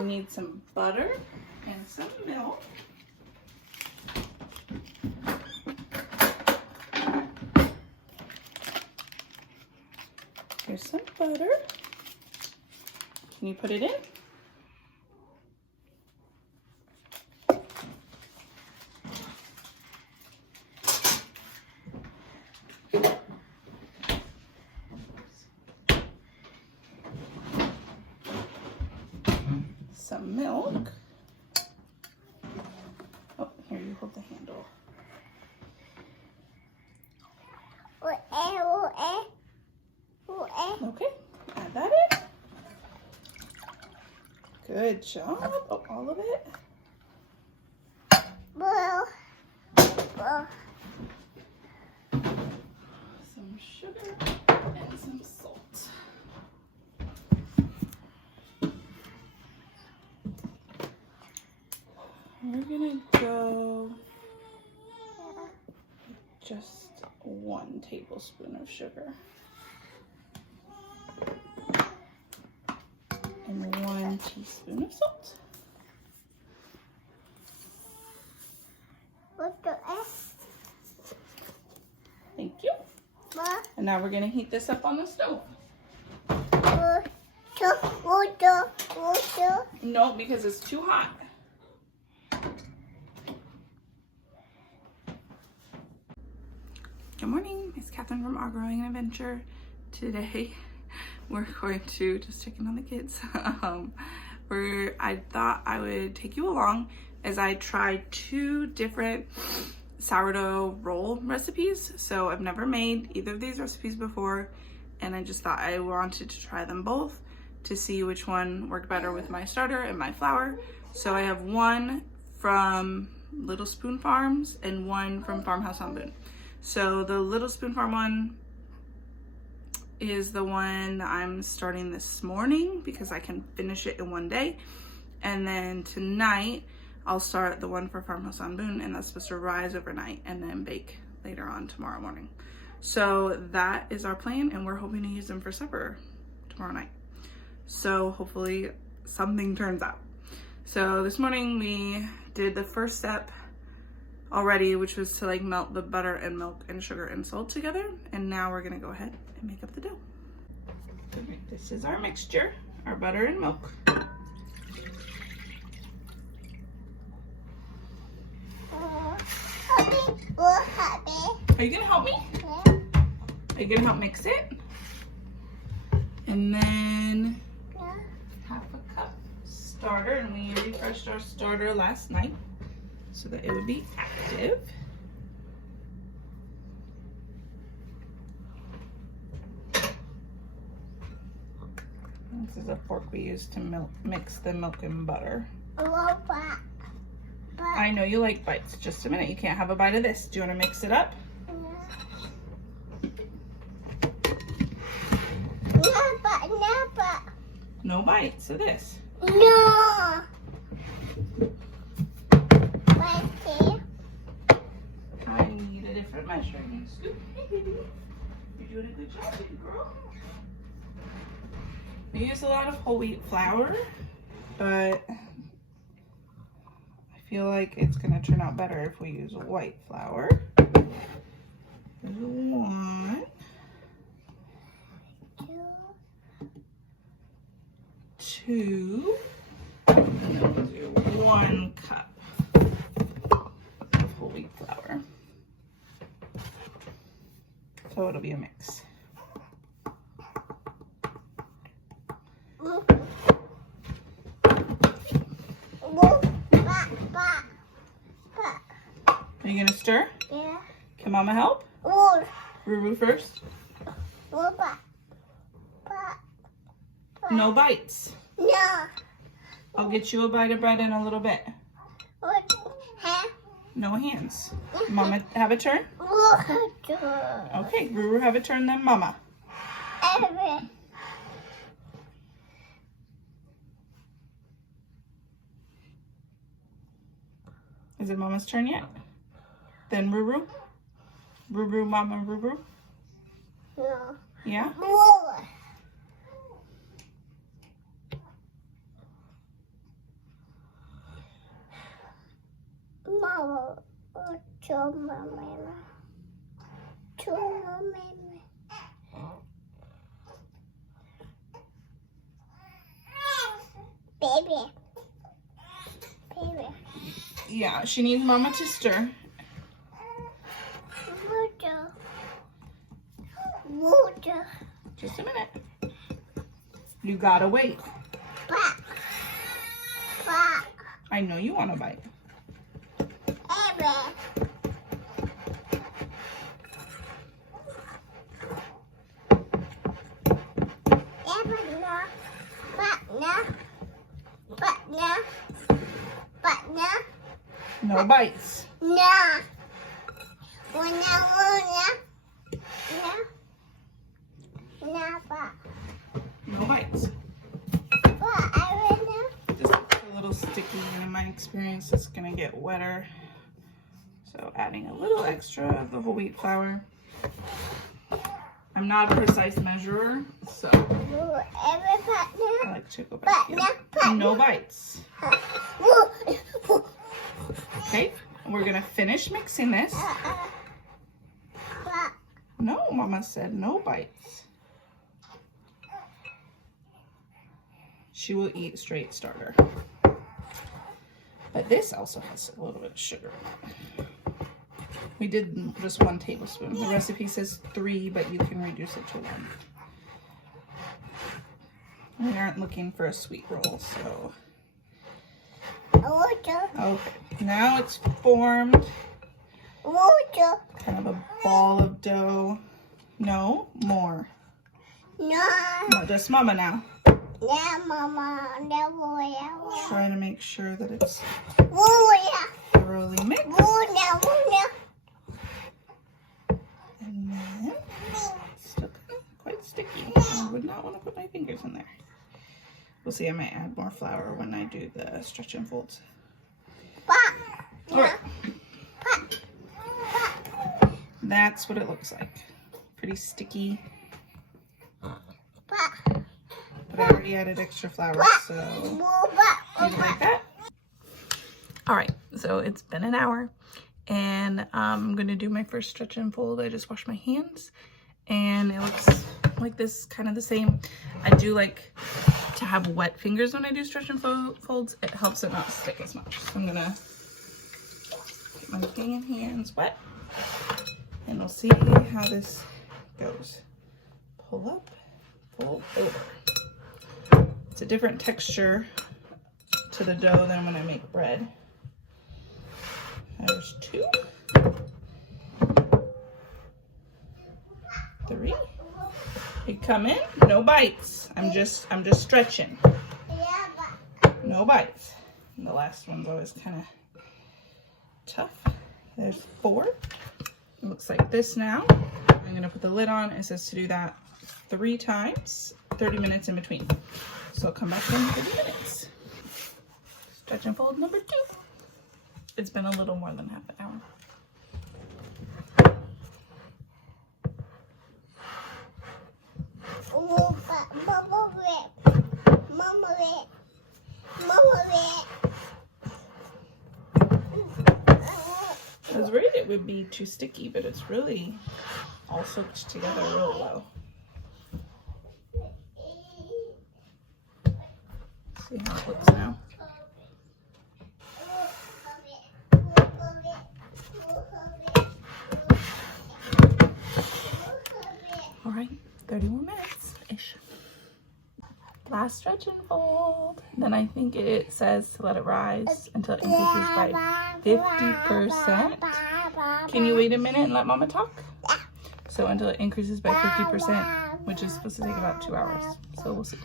we need some butter and some milk. Here's some butter. Can you put it in? Some milk. Oh, here, you hold the handle. Okay, add that in. Good job. Oh, all of it. Some sugar and some salt. We're gonna go just 1 tablespoon of sugar and 1 teaspoon of salt. Thank you. And now we're gonna heat this up on the stove. No, because it's too hot. Good morning, it's Catherine from Our Growing Adventure. Today we're going to just check in on the kids. I thought I would take you along as I tried 2 different sourdough roll recipes. So I've never made either of these recipes before, and I just thought I wanted to try them both to see which one worked better with my starter and my flour. So I have one from Little Spoon Farms and one from Farmhouse on Boone. So the Little Spoon Farm one is the one that I'm starting this morning because I can finish it in one day. And then tonight I'll start the one for Farmhouse on Boone, and that's supposed to rise overnight and then bake later on tomorrow morning. So that is our plan, and we're hoping to use them for supper tomorrow night. So hopefully something turns out. So this morning we did the first step already, which was to like melt the butter and milk and sugar and salt together. And now we're gonna go ahead and make up the dough. Okay, this is our mixture, our butter and milk. Are you gonna help me? Yeah. Are you gonna help mix it? And then half a cup starter, and we refreshed our starter last night so that it would be active. This is a fork we use to mix the milk and butter. I know you like bites. Just a minute, you can't have a bite of this. Do you want to mix it up? No bites of this. No. I need a different measuring scoop. You're doing a good job, big girl. We use a lot of whole wheat flour, but I feel like it's gonna turn out better if we use white flour. There's 1, 2, and then we'll do 1 cup of whole wheat flour. So it'll be a mix. Are you gonna stir? Yeah. Can Mama help? Ruru first. No bites. No. I'll get you a bite of bread in a little bit. Huh? No hands. Mama, have a turn? Okay, Ruru, have a turn, then Mama. Is it Mama's turn yet? Then Ruru? Ruru, Mama, Ruru? No. Yeah? Show Mama. Show Mama. Baby. Baby. Yeah, she needs Mama to stir. Water. Water. Just a minute. You gotta wait. Back. Back. I know you want to bite. Baby. No bites. No. No bites. Just a little sticky, and in my experience, it's gonna get wetter. So adding a little extra of the whole wheat flour. I'm not a precise measurer, so I like to go back in. No bites. Okay, we're gonna finish mixing this. No, Mama said no bites. She will eat straight starter. But this also has a little bit of sugar in it. We did just 1 tablespoon. The recipe says 3, but you can reduce it to 1. We aren't looking for a sweet roll, so. Okay, now it's formed. Kind of a ball of dough. No, more. No, just Mama now. Yeah, Mama. Trying to make sure that it's thoroughly mixed. And then, it's still quite sticky. I would not want to put my fingers in there. We'll see, I might add more flour when I do the stretch and folds. All right. That's what it looks like. Pretty sticky. But I already added extra flour, so leave it like that. All right, so it's been an hour, and I'm gonna do my first stretch and fold. I just washed my hands, and it looks like this, kind of the same. I do like to have wet fingers when I do stretch and folds. It helps it not stick as much. So I'm gonna get my hands wet, and we'll see how this goes. Pull up, pull over. It's a different texture to the dough than when I make bread. There's 2, 3. You come in, no bites. I'm just stretching. No bites. And the last one's always kind of tough. There's 4. It looks like this now. I'm gonna put the lid on. It says to do that 3 times, 30 minutes in between. So I'll come back in 30 minutes. Stretch and fold number 2. It's been a little more than half an hour. I was worried it would be too sticky, but it's really all soaked together real well. See how it looks now. All right, 30 more minutes-ish. Last stretch and fold. Then I think it says to let it rise until it increases by 50%. Can you wait a minute and let Mama talk? So until it increases by 50%, which is supposed to take about 2 hours. So we'll see.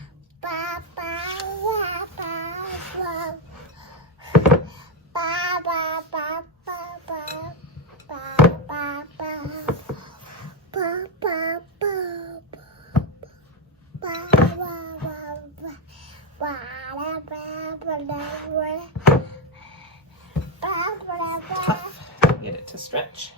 Tough to get it to stretch.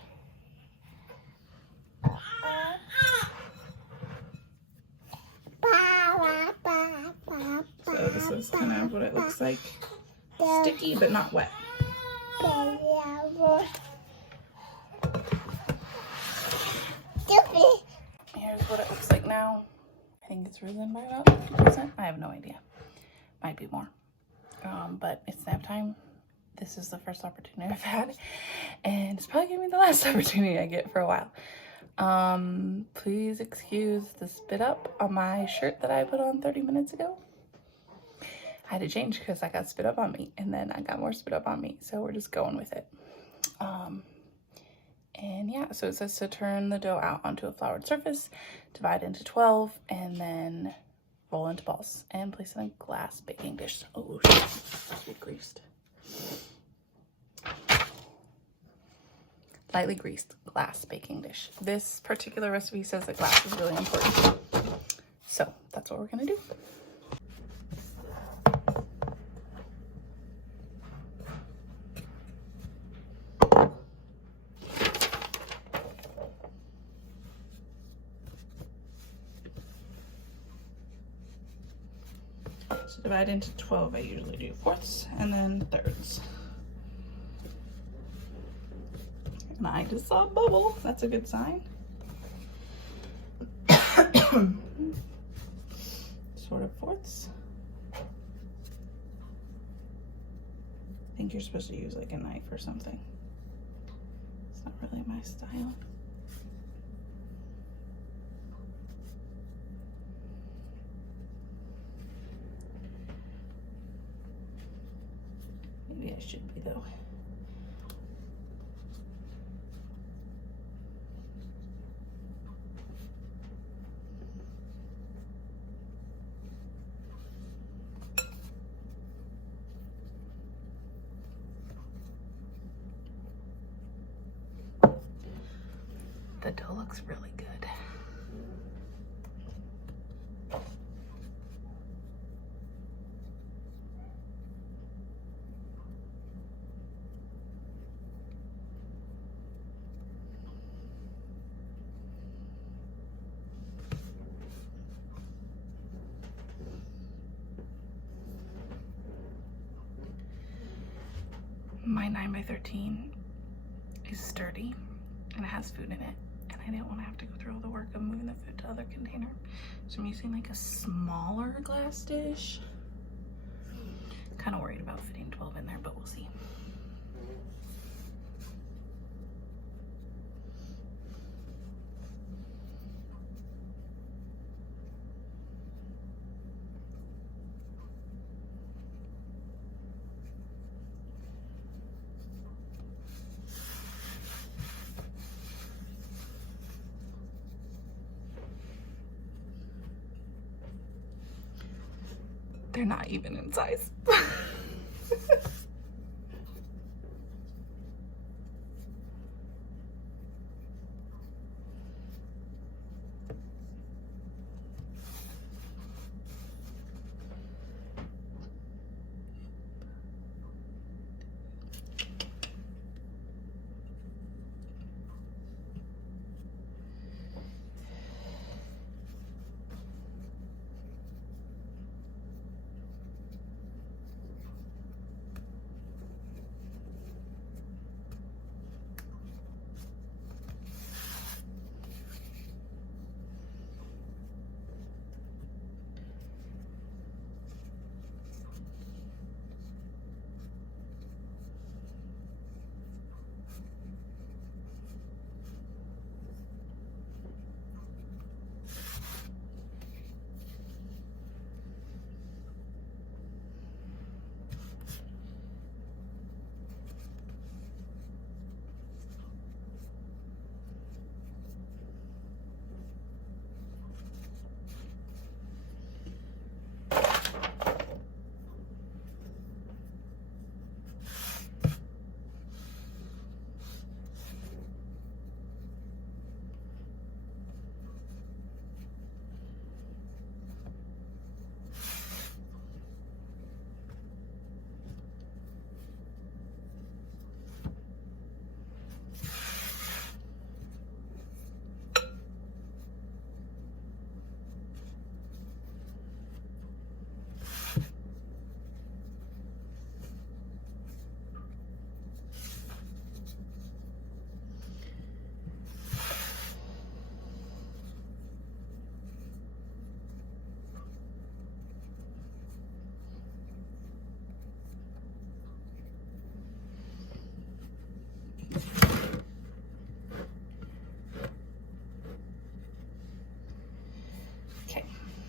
So this is kind of what it looks like. Sticky but not wet. Stupid. Here's what it looks like now. I think it's risen by about 50%. I have no idea. Might be more. But it's nap time. This is the first opportunity I've had, and it's probably gonna be the last opportunity I get for a while. Please excuse the spit up on my shirt that I put on 30 minutes ago. I had to change because I got spit up on me, and then I got more spit up on me, so we're just going with it. And yeah, so it says to turn the dough out onto a floured surface, divide into 12, and then roll into balls and place in a glass baking dish. Oh, shit, get greased. Lightly greased glass baking dish. This particular recipe says that glass is really important. So that's what we're gonna do. So divide into 12, I usually do fourths and then thirds. And I just saw a bubble. That's a good sign. Sort of fourths. I think you're supposed to use like a knife or something. It's not really my style. Maybe I should be though. The dough looks really good. My 9x13 is sturdy and it has food in it, and I didn't want to have to go through all the work of moving the food to other container, so I'm using like a smaller glass dish. Kind of worried about fitting 12 in there, but we'll see. They're not even in size.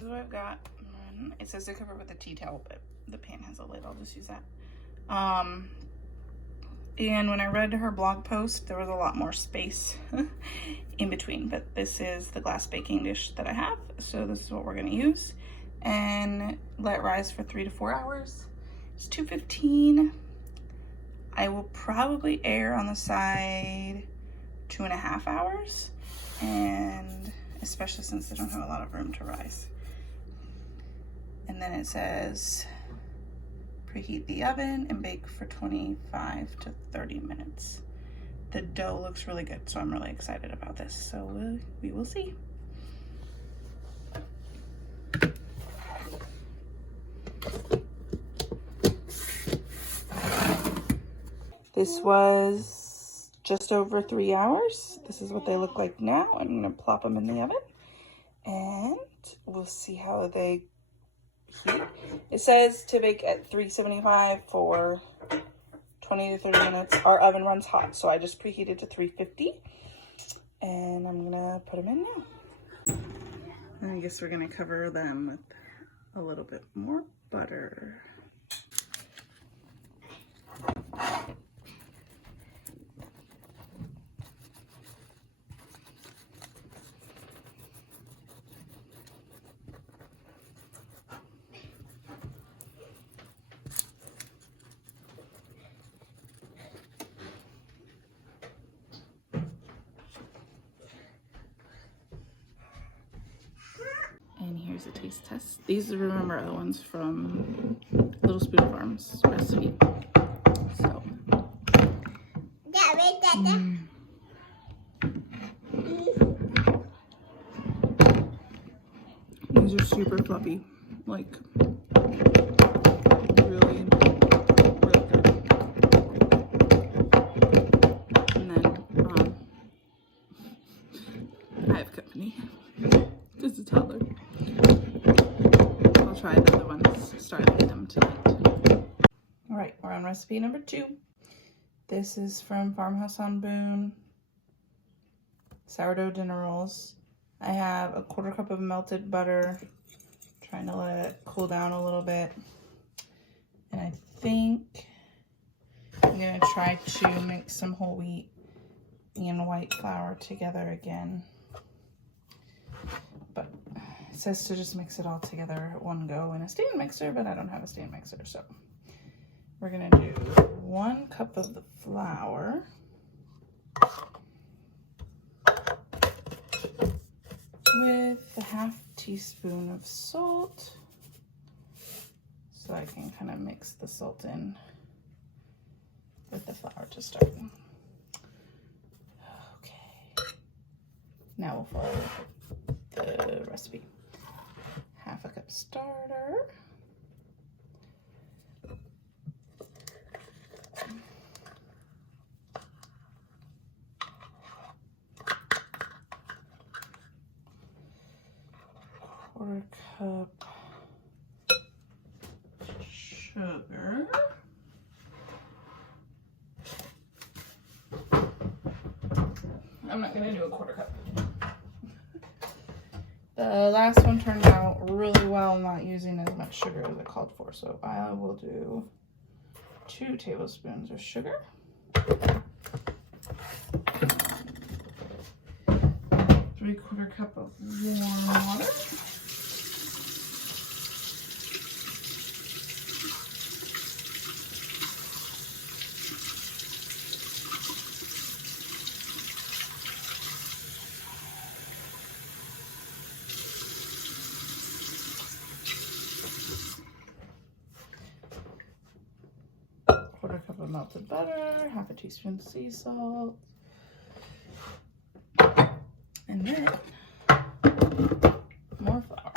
what I've got. And it says to cover with a tea towel, but the pan has a lid. I'll just use that. And when I read her blog post, there was a lot more space in between, but this is the glass baking dish that I have. So this is what we're gonna use and let rise for 3 to 4 hours. It's 2:15. I will probably err on the side 2.5 hours, and especially since they don't have a lot of room to rise. And then it says, preheat the oven and bake for 25 to 30 minutes. The dough looks really good, so I'm really excited about this. So we will see. This was just over 3 hours. This is what they look like now. I'm gonna plop them in the oven and we'll see how they heat. It says to bake at 375 for 20 to 30 minutes. Our oven runs hot, so I just preheated to 350 and I'm gonna put them in now. And I guess we're gonna cover them with a little bit more butter. And here's a taste test. These, remember, are the ones from Little Spoon Farms recipe. So. These are super fluffy, like really, really good. And then I have company. Just a toddler. I'll try the other ones, start eating them tonight. All right, we're on recipe number 2. This is from Farmhouse on Boone. Sourdough dinner rolls. I have a 1/4 cup of melted butter. Trying to let it cool down a little bit. And I think I'm gonna try to mix some whole wheat and white flour together again. But it says to just mix it all together at one go in a stand mixer, but I don't have a stand mixer, so we're gonna do 1 cup of the flour with a 1/2 teaspoon of salt, so I can kind of mix the salt in with the flour to start. Okay, now we'll follow the recipe. 1/2 cup starter, quarter cup sugar, I'm not gonna do a 1/4 cup. The last one turned out really well, not using as much sugar as it called for, so I will do 2 tablespoons of sugar. 3/4 cup of warm water. Melted butter, 1/2 teaspoon sea salt, and then more flour.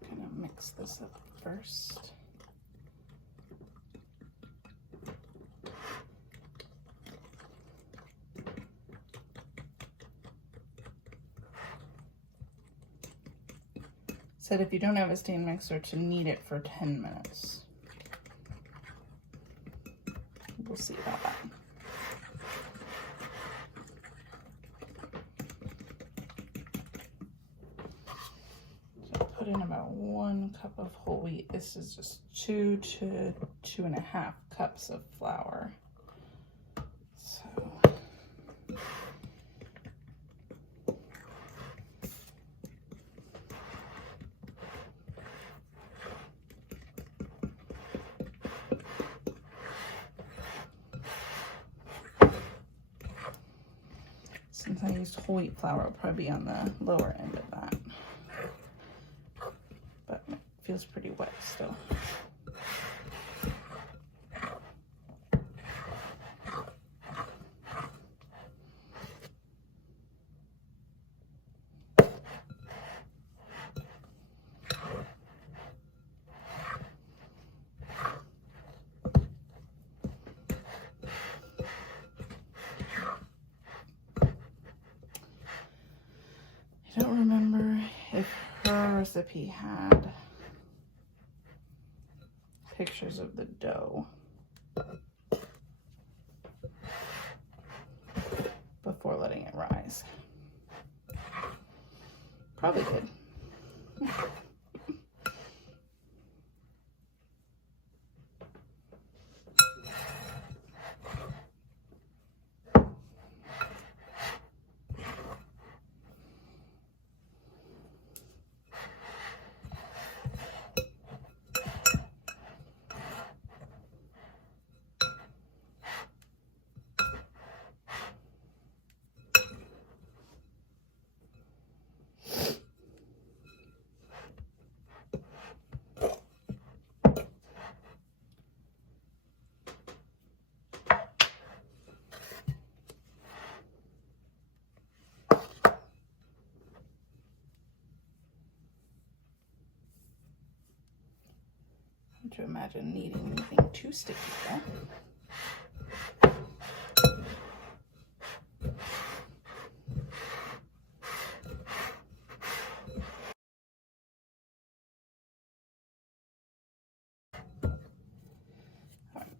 Kind of mix this up first. Said if you don't have a stand mixer to knead it for 10 minutes. we'll see about that. So put in about 1 cup of whole wheat. This is just 2 to 2.5 cups of flour. So since I used whole wheat flour, it'll probably be on the lower end of that. But it feels pretty wet still. I don't remember if her recipe had pictures of the dough before letting it rise. Probably did. To imagine needing anything too sticky though.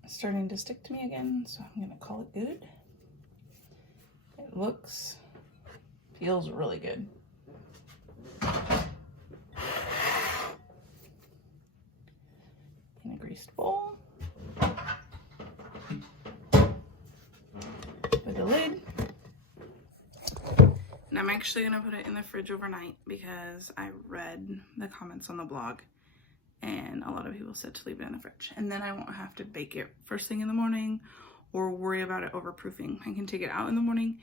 It's starting to stick to me again, so I'm gonna call it good. It feels really good. In a greased bowl with a lid. And I'm actually gonna put it in the fridge overnight because I read the comments on the blog and a lot of people said to leave it in the fridge. And then I won't have to bake it first thing in the morning or worry about it overproofing. I can take it out in the morning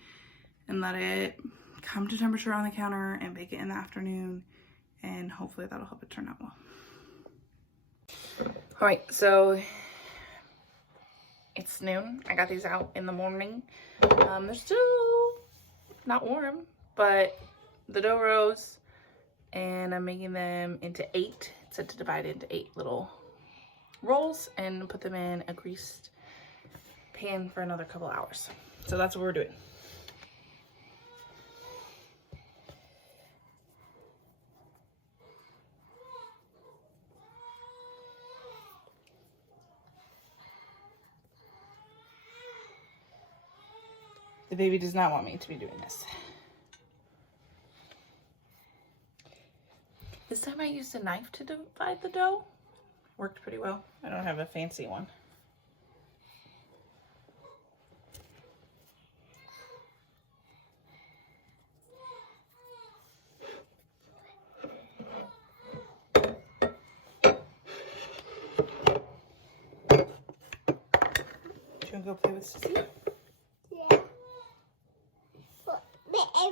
and let it come to temperature on the counter and bake it in the afternoon, and hopefully that'll help it turn out well. All right, so it's noon. I got these out in the morning. They're still not warm, but the dough rose and I'm making them into 8. It said to divide it into 8 little rolls and put them in a greased pan for another couple hours. So that's what we're doing. The baby does not want me to be doing this. This time I used a knife to divide the dough. Worked pretty well. I don't have a fancy one. Do you want to go play with Sissy? Yeah.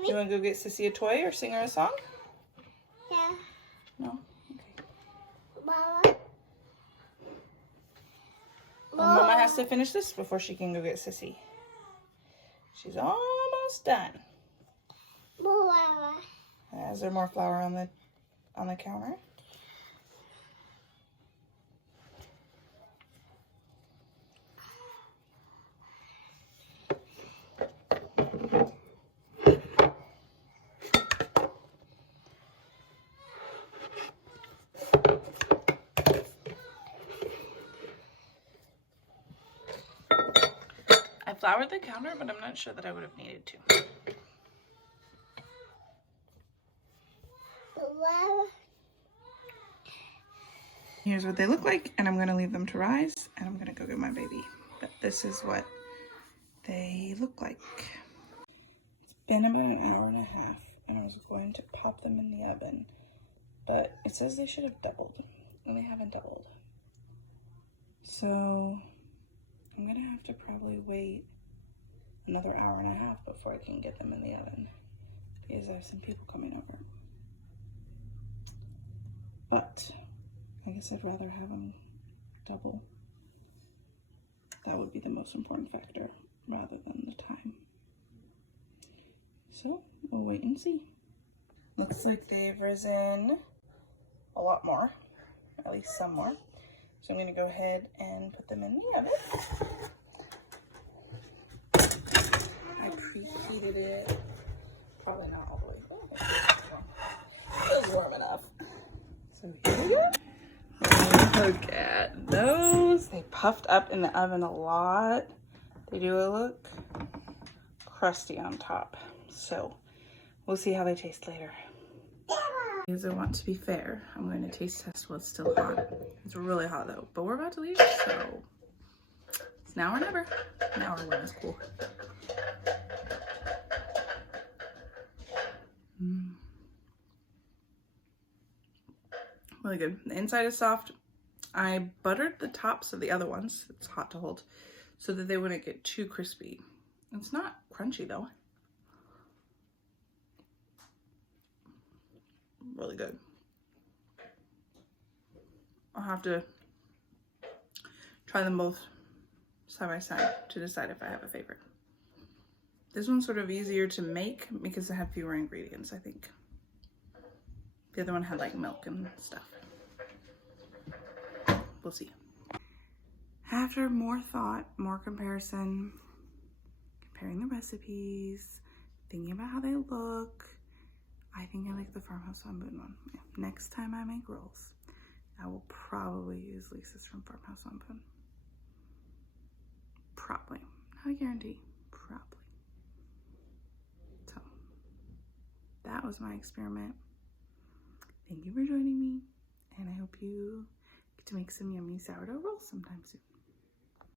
Do you want to go get Sissy a toy or sing her a song? Yeah. No? Okay. Mama. Well, Mama has to finish this before she can go get Sissy. She's almost done. Mama. Is there more flour on the counter? floured the counter, but I'm not sure that I would have needed to. Here's what they look like, and I'm gonna leave them to rise, and I'm gonna go get my baby. But this is what they look like. It's been about an hour and a half, and I was going to pop them in the oven, but it says they should have doubled, and they haven't doubled. So I'm gonna have to probably wait another hour and a half before I can get them in the oven, because I have some people coming over. But I guess I'd rather have them double. That would be the most important factor rather than the time. So we'll wait and see. Looks like they've risen a lot more, at least some more. So I'm gonna go ahead and put them in the oven. I preheated it. Probably not all the way. Oh, it was warm enough. So here we go. Look at those. They puffed up in the oven a lot. They do look crusty on top. So we'll see how they taste later. Because I want to be fair, I'm going to taste test while it's still hot. It's really hot though, but we're about to leave, so it's now or never. Now or when it's cool. Really good. The inside is soft. I buttered the tops of the other ones, it's hot to hold, so that they wouldn't get too crispy. It's not crunchy though. Really good. I'll have to try them both side by side to decide if I have a favorite. This one's sort of easier to make because it had fewer ingredients, I think. The other one had like milk and stuff. We'll see. After more thought, more comparison, comparing the recipes, thinking about how they look, I think I like the Farmhouse on Boone one. Yeah. Next time I make rolls, I will probably use Lisa's from Farmhouse on Boone. Probably. Not a guarantee. Probably. So, that was my experiment. Thank you for joining me, and I hope you get to make some yummy sourdough rolls sometime soon.